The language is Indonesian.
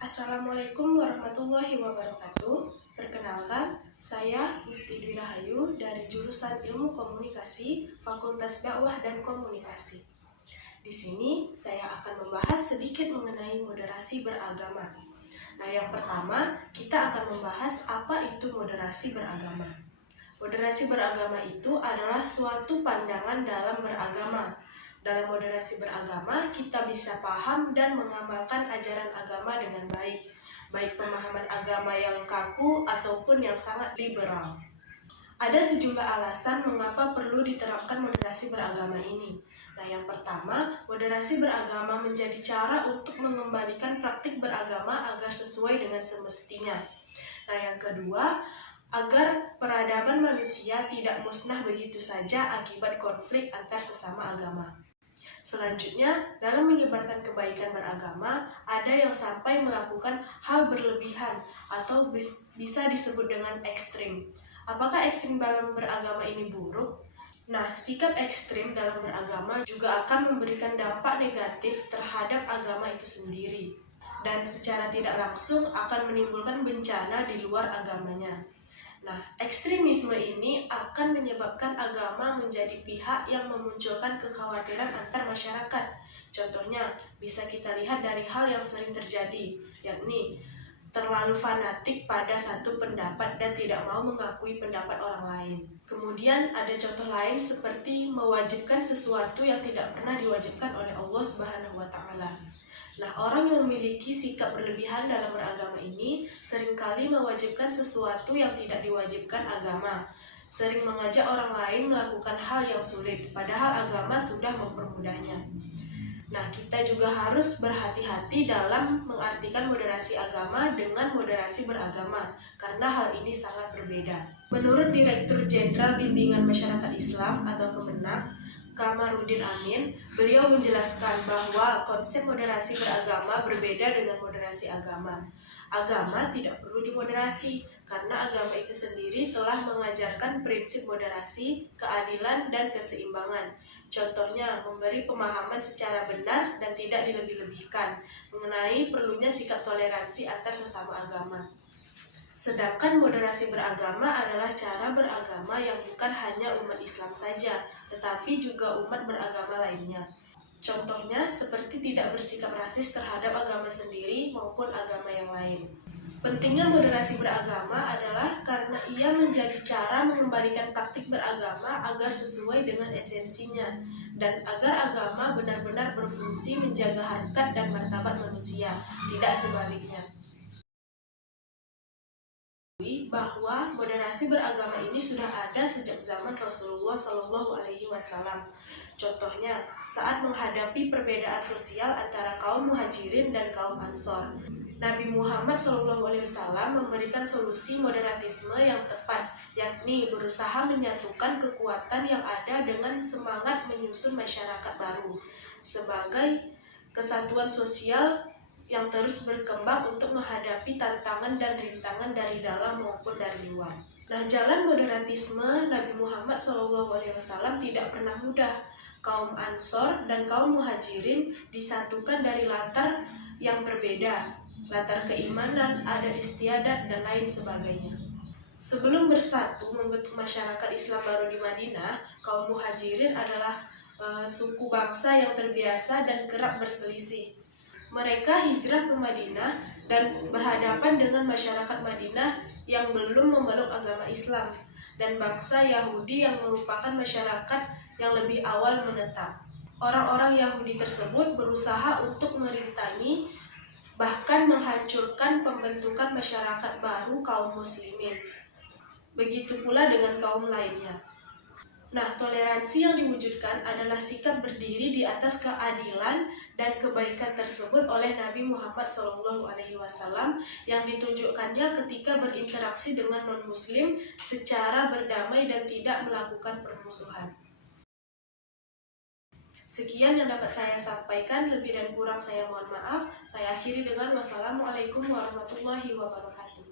Assalamualaikum warahmatullahi wabarakatuh. Perkenalkan, saya Gusti Dwi Rahayu dari jurusan Ilmu Komunikasi, Fakultas Dakwah dan Komunikasi. Di sini saya akan membahas sedikit mengenai moderasi beragama. Nah, yang pertama, kita akan membahas apa itu moderasi beragama. Moderasi beragama itu adalah suatu pandangan dalam beragama. Dalam moderasi beragama, kita bisa paham dan mengamalkan ajaran agama dengan baik, baik pemahaman agama yang kaku ataupun yang sangat liberal. Ada sejumlah alasan mengapa perlu diterapkan moderasi beragama ini. Nah, yang pertama, moderasi beragama menjadi cara untuk mengembalikan praktik beragama agar sesuai dengan semestinya. Nah, yang kedua, agar peradaban manusia tidak musnah begitu saja akibat konflik antar sesama agama. Selanjutnya, dalam menyebarkan kebaikan beragama, ada yang sampai melakukan hal berlebihan atau bisa disebut dengan ekstrim. Apakah ekstrim dalam beragama ini buruk? Nah, sikap ekstrim dalam beragama juga akan memberikan dampak negatif terhadap agama itu sendiri, dan secara tidak langsung akan menimbulkan bencana di luar agamanya. Nah, ekstremisme ini akan menyebabkan agama menjadi pihak yang memunculkan kekhawatiran antar masyarakat. Contohnya, bisa kita lihat dari hal yang sering terjadi, yakni terlalu fanatik pada satu pendapat dan tidak mau mengakui pendapat orang lain. Kemudian ada contoh lain seperti mewajibkan sesuatu yang tidak pernah diwajibkan oleh Allah Subhanahu wa Ta'ala. Nah, orang yang memiliki sikap berlebihan dalam beragama ini seringkali mewajibkan sesuatu yang tidak diwajibkan agama. Sering mengajak orang lain melakukan hal yang sulit, padahal agama sudah mempermudahnya. Nah, kita juga harus berhati-hati dalam mengartikan moderasi agama dengan moderasi beragama, karena hal ini sangat berbeda. Menurut Direktur Jenderal Bimbingan Masyarakat Islam atau Kemenak, Kamarudin Amin, beliau menjelaskan bahwa konsep moderasi beragama berbeda dengan moderasi agama. Agama tidak perlu dimoderasi, karena agama itu sendiri telah mengajarkan prinsip moderasi, keadilan, dan keseimbangan. Contohnya, memberi pemahaman secara benar dan tidak dilebih-lebihkan mengenai perlunya sikap toleransi antar sesama agama. Sedangkan moderasi beragama adalah cara beragama yang bukan hanya umat Islam saja, tetapi juga umat beragama lainnya. Contohnya seperti tidak bersikap rasis terhadap agama sendiri maupun agama yang lain. Pentingnya moderasi beragama adalah karena ia menjadi cara mengembalikan praktik beragama agar sesuai dengan esensinya, dan agar agama benar-benar berfungsi menjaga harkat dan martabat manusia, tidak sebaliknya. Bahwa moderasi beragama ini sudah ada sejak zaman Rasulullah SAW. Contohnya, saat menghadapi perbedaan sosial antara kaum muhajirin dan kaum ansor, Nabi Muhammad SAW memberikan solusi moderatisme yang tepat, yakni berusaha menyatukan kekuatan yang ada dengan semangat menyusun masyarakat baru, sebagai kesatuan sosial yang terus berkembang untuk menghadapi tantangan dan rintangan dari dalam maupun dari luar. Nah, jalan moderatisme Nabi Muhammad SAW tidak pernah mudah. Kaum Ansor dan kaum Muhajirin disatukan dari latar yang berbeda, latar keimanan, adat istiadat, dan lain sebagainya. Sebelum bersatu membentuk masyarakat Islam baru di Madinah, kaum Muhajirin adalah suku bangsa yang terbiasa dan kerap berselisih. Mereka hijrah ke Madinah dan berhadapan dengan masyarakat Madinah yang belum memeluk agama Islam, dan bangsa Yahudi yang merupakan masyarakat yang lebih awal menetap. Orang-orang Yahudi tersebut berusaha untuk merintangi, bahkan menghancurkan pembentukan masyarakat baru kaum muslimin. Begitu pula dengan kaum lainnya. Nah, toleransi yang diwujudkan adalah sikap berdiri di atas keadilan dan kebaikan tersebut oleh Nabi Muhammad SAW yang ditunjukkannya ketika berinteraksi dengan non-muslim secara berdamai dan tidak melakukan permusuhan. Sekian yang dapat saya sampaikan, lebih dan kurang saya mohon maaf. Saya akhiri dengan wassalamualaikum warahmatullahi wabarakatuh.